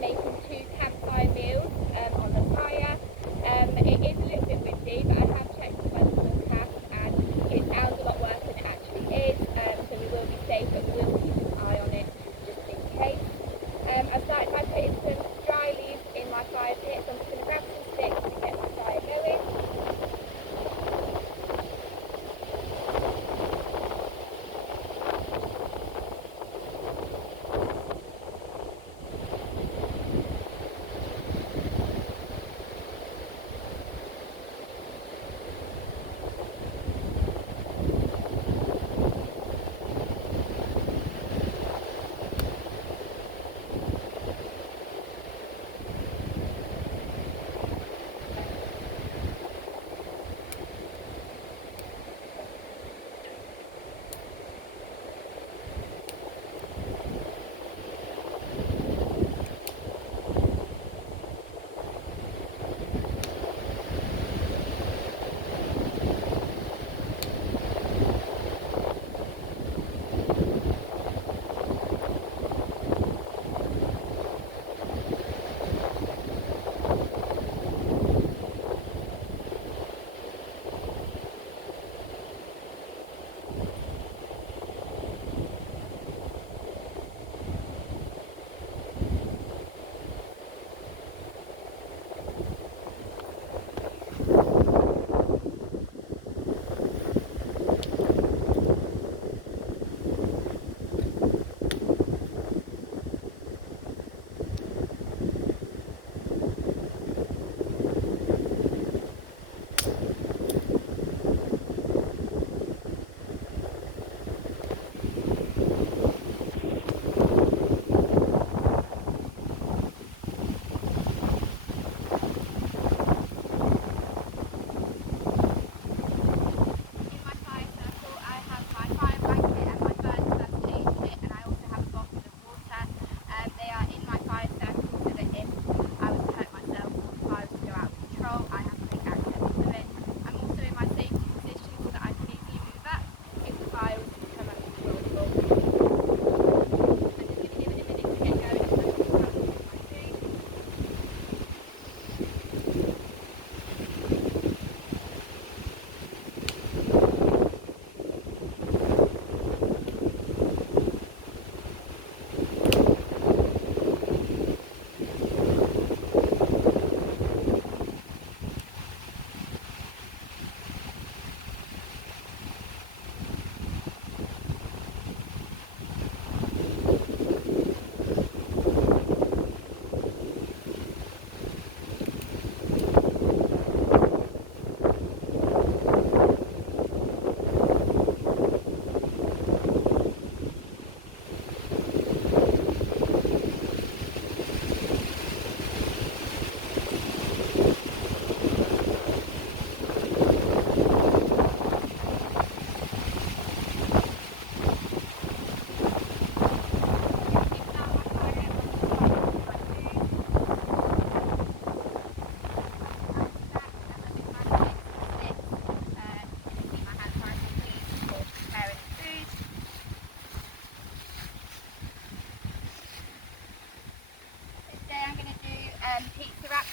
making 2 campfire meals on the fire. It is a little bit windy, but I have checked the weather forecast and it sounds a lot worse than it actually is. So we will be safe, but we will keep an eye on it just in case. I've started by putting some dry leaves in my fire pit, so I'm just going to grab some sticks to get the fire going.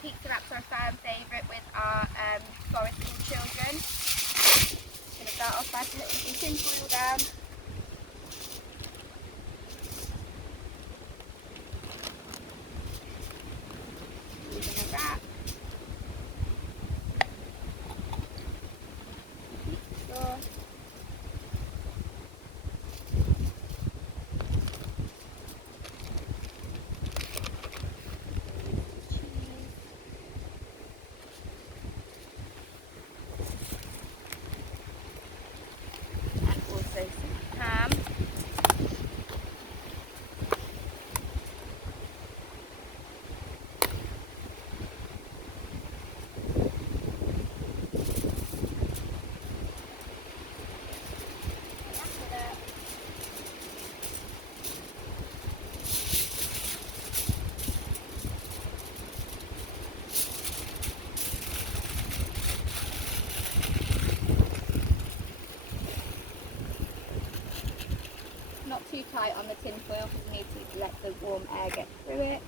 Pizza wraps are a fan favourite with our forest school children. I'm going to start off by putting some tin foil down. Using a wrap. Pizza sauce. Ham. Not too tight on the tin foil because you need to let the warm air get through it.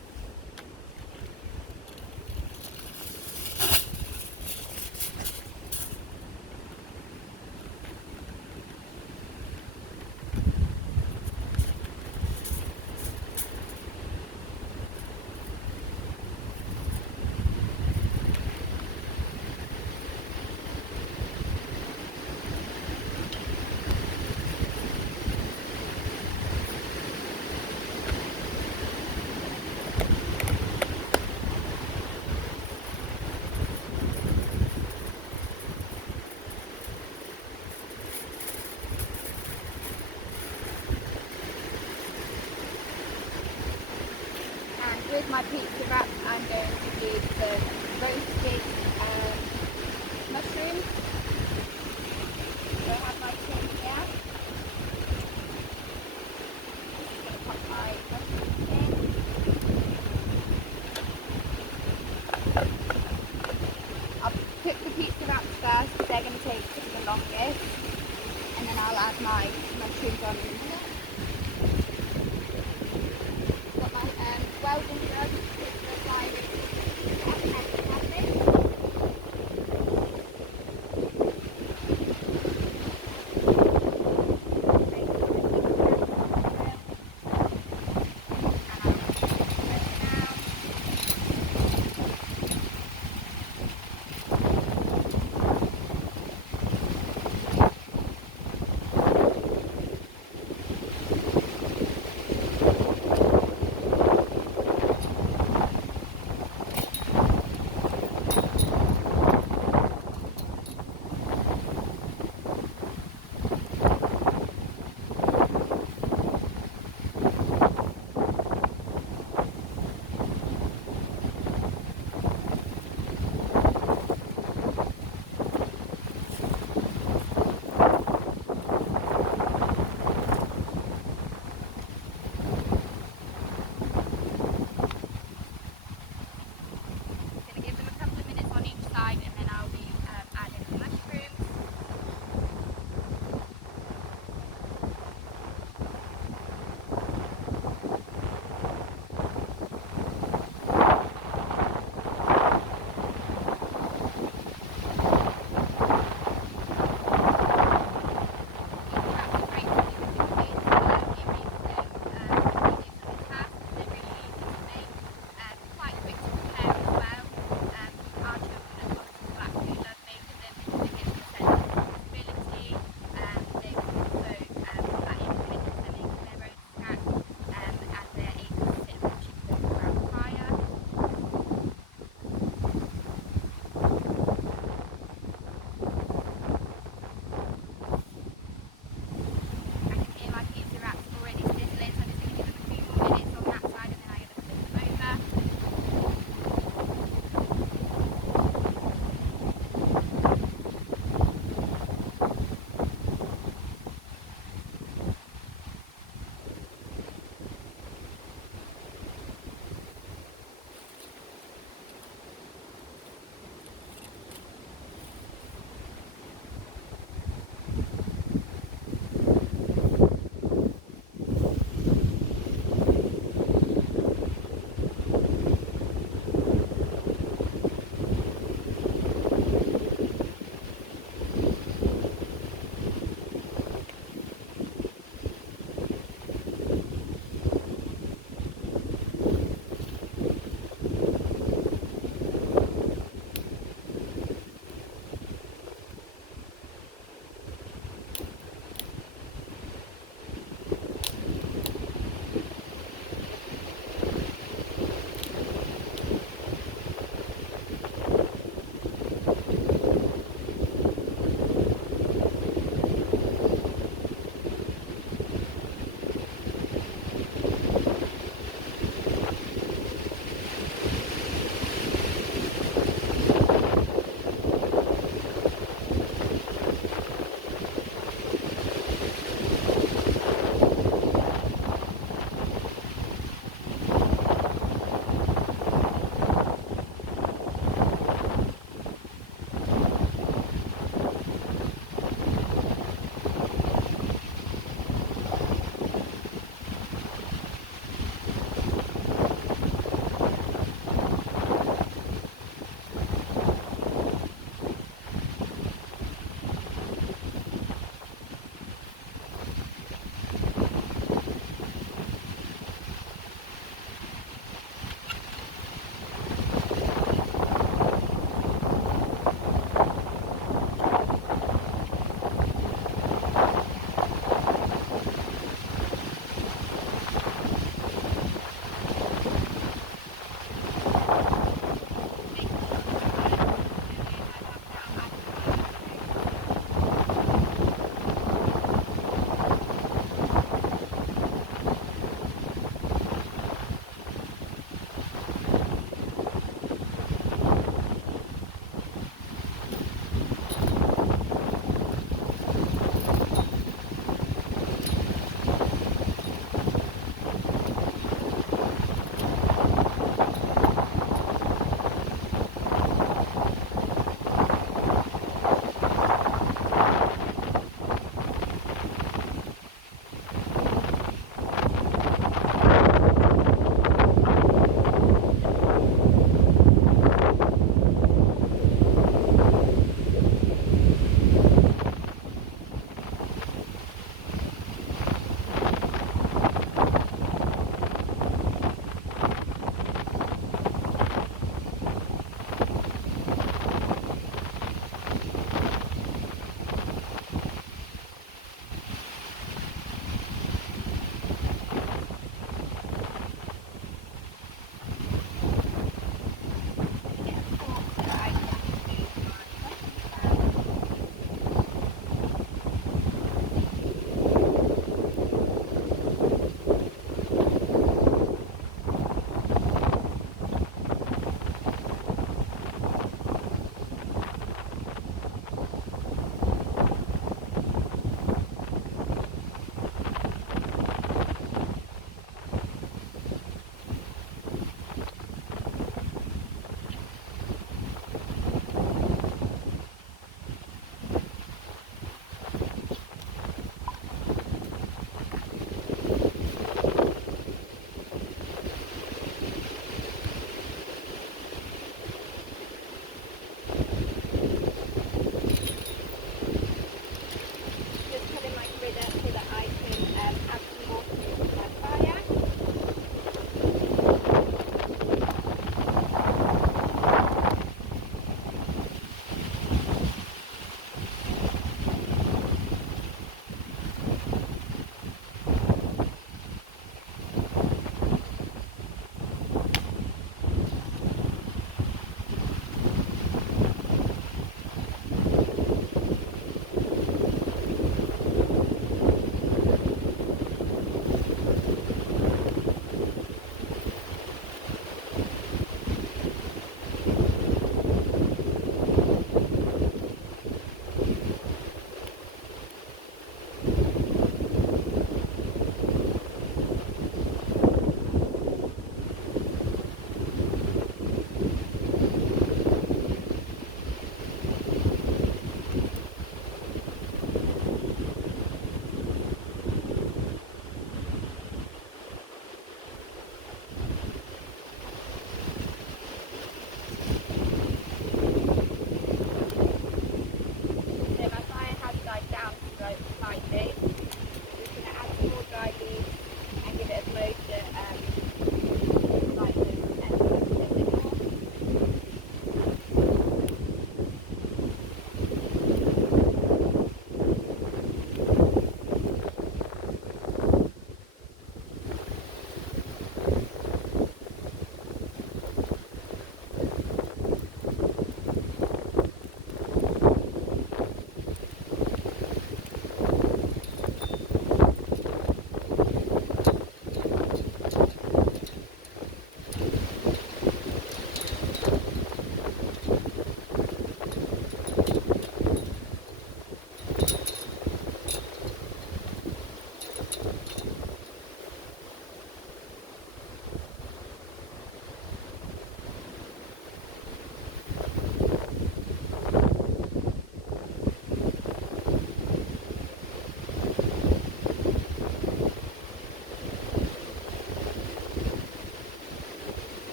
with my pizza wrap, I'm going to use some roasted mushrooms. So I have my tin here. I'm going to pop my mushrooms in. I'll cook the pizza wraps first because they're going to take the longest, and then I'll add my mushrooms on in a minute. Got my welding gun with the fire and cabbage.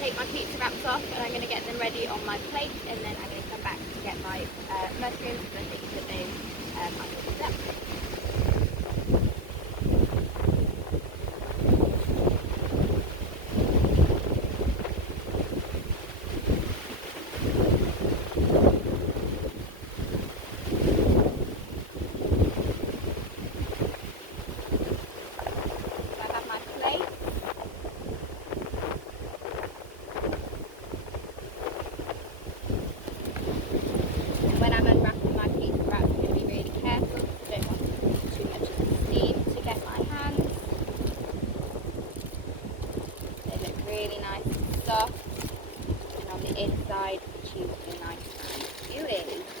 take my pizza wraps off and I'm going to get them ready on my plate, and then I'm going to come back to get my mushrooms because I think that they are going to be when I'm unwrapping my pizza wraps, I'm going to be really careful because I don't want too much of the steam to get my hands. They look really nice and soft, and on the inside the cheese is nice and chewy.